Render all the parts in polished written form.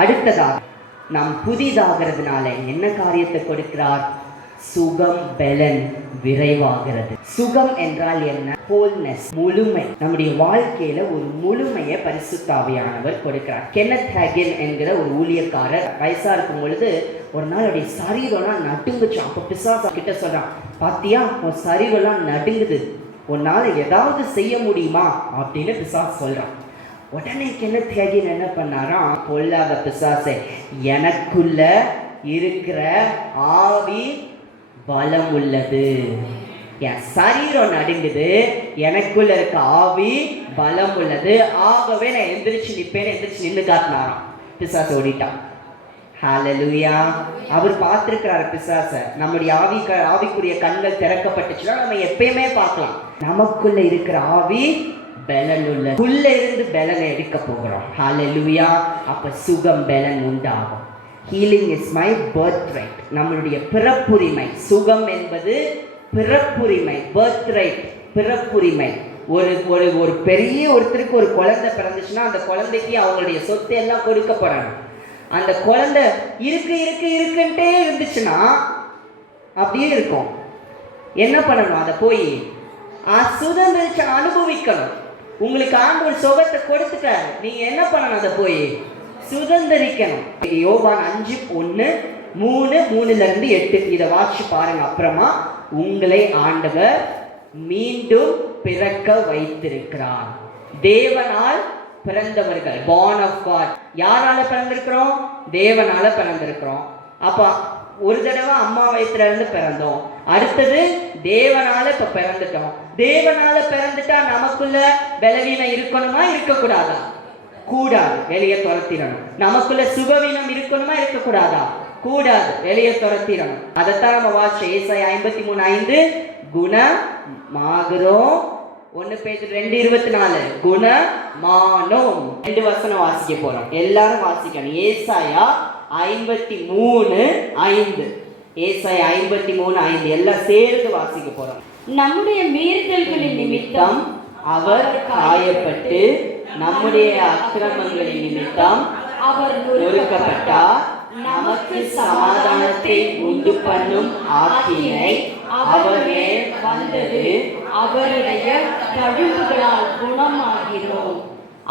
அடுத்ததாக நாம் புதிதாகிறதுனால என்ன காரியத்தை கொடுக்கிறார்? சுகம், பெலன், விரைவாகிறது. சுகம் என்றால் என்ன? ஹோல்னஸ், முழுமை. நம்முடைய வாழ்க்கையில ஒரு முழுமையை பரிசுத்த ஆவியானவர் கொடுக்கிறார். கென்னத் ஹேகின் என்கிற ஒரு ஊழியக்காரர் வயசா இருக்கும் பொழுது ஒரு நாள் அவருடைய சரீரம்லாம் நடுங்குச்சு. அப்ப பிசாசு கிட்ட சொல்றான், பாத்தியா உன் சரீரம்லாம் நடுங்குது, உன்னால ஏதாவது செய்ய முடியுமா அப்படின்னு பிசாசு சொல்றான். உடனே கென்னத் ஹேகின் என்ன பண்ணாரா, பொல்லாத பிசாசே, எனக்குள்ள இருக்கிற ஆவி பலம் உள்ளது, என் சரீரம் நடுங்குது, எனக்குள்ள இருக்க ஆவி பலம் உள்ளது, ஆகவே நான் எந்திரிச்சு நிற்பேன். எந்திரிச்சு நின்று காட்டினாராம். பிசாசு ஓடிட்டான். ஹல்லேலூயா. அவர் பார்த்திருக்கிறார் பிசாச. நம்முடைய ஆவிக்குரிய கண்கள் திறக்கப்பட்டுச்சுன்னா நம்ம எப்பயுமே பார்க்கலாம். நமக்குள்ள இருக்கிற ஆவி பலன் உள்ள, உள்ள இருந்து பலனை எடுக்க போகிறோம். ஹல்லேலூயா. அப்ப சுகம், பலன் உண்டாகும். Healing is my birth right, நம்மளுடைய பிறப்புரிமை. சுகம் என்பது பிறப்புரிமை, பர்த் ரைட், பிறப்புரிமை. ஒரு பெரிய ஒருத்தருக்கு ஒரு குழந்தை பிறந்துச்சுன்னா அந்த குழந்தைக்கு அவங்களுடைய சொத்து எல்லாம் கொடுக்கப்படணும். அந்த குழந்தை இருக்குன்ட்டே இருந்துச்சுன்னா அப்படியே இருக்கும். என்ன பண்ணணும்? அதை போய் சுதந்திரிச்சு அனுபவிக்கணும். உங்களுக்கு ஆண்டவர் சுகத்தை கொடுத்துட்டாரு, நீங்க என்ன பண்ணணும்? அதை போய் சுதந்திரிக்கணும். யோவான் 5:1-3:3-8 இதை வாசிச்சு பாருங்க. அப்புறமா உங்களை ஆண்டவர் மீண்டும் பிறக்க வைத்திருக்கிறார். தேவனால் பிறந்தவர்கள், born of God. யாரால பிறந்திருக்கிறோம்? தேவனால பிறந்திருக்கிறோம். அப்ப ஒரு தடவை அம்மா வயிற்றுல இருந்து பிறந்தோம், அடுத்தது தேவனால இப்ப பிறந்துட்டோம். தேவனால பிறந்துட்டா நமக்குள்ள பலவீனம் இருக்கணுமா, இருக்கக்கூடாதா? கூடாது, வெளியே துரத்திடணும். நமக்குள்ள சுகவீனம் இருக்கணுமா, இருக்கக்கூடாதா? கூடாது, வெளியே துரத்திடணும். அதைத்தான் நம்ம வாசிச்சோம். ஏசாயா 53:5 குணமாகிறோம். 1 பேதுரு 2:24 குணமானோம். 2 வசனம் வாசிக்க போறோம், எல்லாரும் வாசிக்கணும். ஏசாயா 53:5, ஏசாயா 53:5 எல்லாம் சேர்ந்து வாசிக்க போறோம். நம்முடைய மீறுதல்களின் நிமித்தம் அவர் காயப்பட்டு, நம்முடைய அக்கிரமங்களின் நிமித்தம் அவர் நொறுக்கப்பட்டார். நமக்கு சமாதானத்தை உண்டு பண்ணும் ஆக்கினை அவர் மேல் வந்தது. அவருடைய தழும்புகளால் குணமாகிறோம்.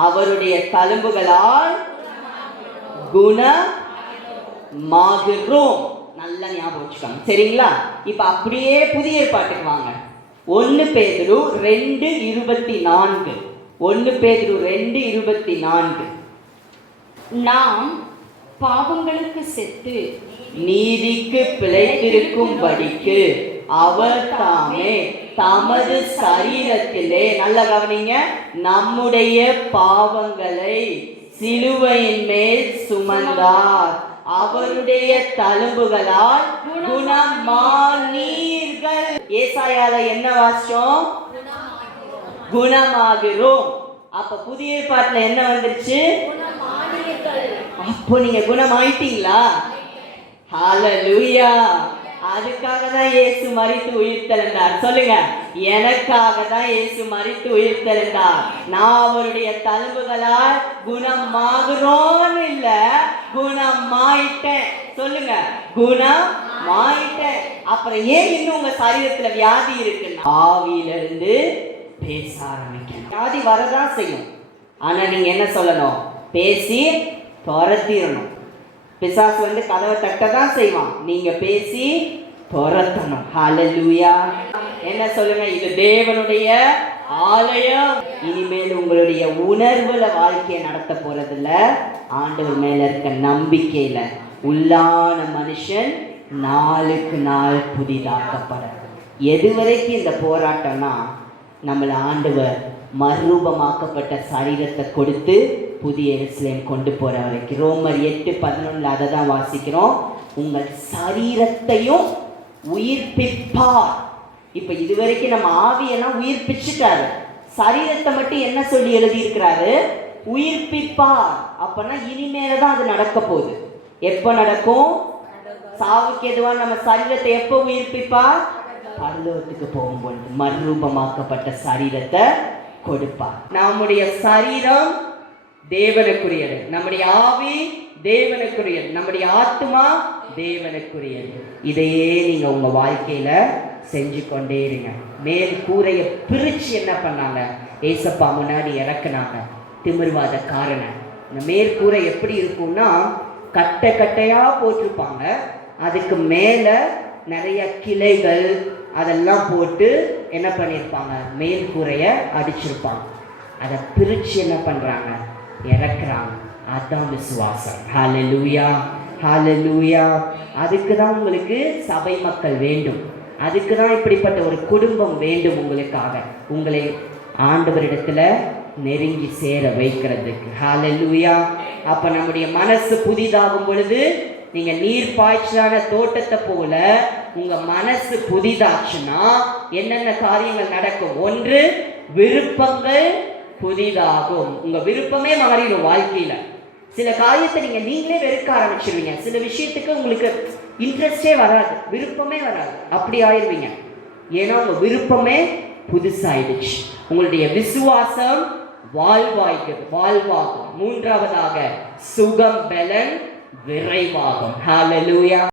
அவருடைய தழும்புகளால் குணமாகிறோம். நல்லா ஞாபகம் வச்சுக்கோங்க, சரிங்களா? இப்ப அப்படியே புதிய ஏற்பாட்டுக்கு வாங்க. 1 பேதுரு 2:24. 1 பேதுரு 2:24. நாம் பாவங்களுக்கு செத்து நீதிக்கு பிழைத்திருக்கும்படிக்கு அவர் தாமே தமது சரீரத்திலே, நல்ல கவனிங்க, நம்முடைய பாவங்களை சிலுவையின் மேல் சுமந்தார். அவருடைய தழும்புகளால் குணமானீர்கள். ஏசாயால என்ன வாசிச்சோம்? குணமாகிறோம். அப்ப புதிய ஏற்பாட்டுல என்ன வந்துருச்சு? அப்போ நீங்க குணமாயிட்டீங்களா? ஹல்லேலூயா. அதுக்காக தான் இயேசு மரித்து உயிர்த்தெழுந்தார். சொல்லுங்க, எனக்காக தான் இயேசு மரித்து உயிர்த்தெழுந்தார். நான் அவருடைய தழும்புகளால் குணமாகிறோம் இல்ல, குணமாயிட்டேன். சொல்லுங்க, குணமாயிட்டேன். அப்புறம் ஏன் இன்னும் உங்க சரீரத்துல வியாதி இருக்குன்னா, ஆவியிலிருந்து பேச ஆரம்பிக்கணும். வியாதி வரதான் செய்யும், ஆனா நீங்க என்ன சொல்லணும்? பேசி துரத்திடணும். பிசாசு கதவை தட்டதான் செய்வான், நீங்க பேசி துரத்தணும். ஹல்லேலூயா. என்ன சொல்லுங்க? இது தேவனுடைய ஆலயம். இனிமேல் உங்களுடைய உணர்வுல வாழ்க்கையை நடத்த போறதில்ல, ஆண்டவர் மேல இருக்க நம்பிக்கையில உள்ளான மனுஷன் நாளுக்கு நாள் புதிதாக்கப்பட. எதுவரைக்கும் இந்த போராட்டம்னா, நம்மளை ஆண்டவர் மறுரூபமாக்கப்பட்ட சரீரத்தை கொடுத்து புதிய எருசலேம் கொண்டு போற வரைக்கும். ரோமர் 8:11 அதை தான் வாசிக்கிறோம். உங்கள் சரீரத்தையும் உயிர்ப்பிப்பார். இப்ப இதுவரைக்கும் நம்ம ஆவியெல்லாம் உயிர்ப்பிச்சுட்டாரு, சரீரத்தை மட்டும் என்ன சொல்லி எழுதி இருக்கிறாரு? உயிர்ப்பிப்பார். அப்பனா இனிமேலதான் அது நடக்க போகுது. எப்ப நடக்கும்? சாவுக்கு எதுவா நம்ம சரீரத்தை எப்போ உயிர்ப்பிப்பார்? பரலோகத்துக்கு போகும்போது மறுரூபமாக்கப்பட்ட சரீரத்தை கொடுப்பார். நம்முடைய சரீரம் தேவனுக்குரியது, நம்முடைய ஆவி தேவனுக்குரியது. நம்முடைய ஆத்துமா தேவனுக்குரியது. இதையே நீங்க உங்க வாழ்க்கையில செஞ்சு கொண்டே இருங்க. மேல் கூரையை பிரிச்சு என்ன பண்ணாங்க? ஏசப்பா முன்னாடி இறக்குனாங்க திமிர்வாத காரணம். இந்த மேற்கூரை எப்படி இருக்கும்னா கட்டை கட்டையா போட்டிருப்பாங்க. அதுக்கு மேல நிறைய கிளைகள் அதெல்லாம் போட்டு என்ன பண்ணியிருப்பாங்க? மேற்கூரையை அடிச்சிருப்பாங்க. அதை பிரிச்சு என்ன பண்றாங்க? இறக்குறாங்க. அதுதான் விசுவாசம். ஹல்லேலூயா, ஹல்லேலூயா. அதுக்கு தான் உங்களுக்கு சபை மக்கள் வேண்டும். அதுக்கு தான் இப்படிப்பட்ட ஒரு குடும்பம் வேண்டும் உங்களுக்காக, உங்களை ஆண்டவரிடத்துல நெருங்கி சேர வைக்கிறதுக்கு. ஹல்லேலூயா. அப்ப நம்முடைய மனசு புதிதாகும் பொழுது, நீங்க நீர் பாய்ச்சலான தோட்டத்தை போல உங்க மனசு புதிதாச்சுன்னா என்னென்ன காரியங்கள் நடக்கும்? ஒன்று, விருப்பங்கள் புதிதாகும். உங்க விருப்பமே மாறிடும் வாழ்க்கையில. சில காரியத்தை நீங்களே வெறுக்க ஆரம்பிச்சிருவீங்க. சில விஷயத்துக்கு உங்களுக்கு இன்ட்ரெஸ்டே வராது, விருப்பமே வராது. அப்படி ஆயிடுவீங்க. ஏன்னா உங்க விருப்பமே புதுசாயிடுச்சு. உங்களுடைய விசுவாசம் வாழ்வாகும். மூன்றாவதாக சுகம், பலன், விரைவாகும். ஹல்லேலூயா.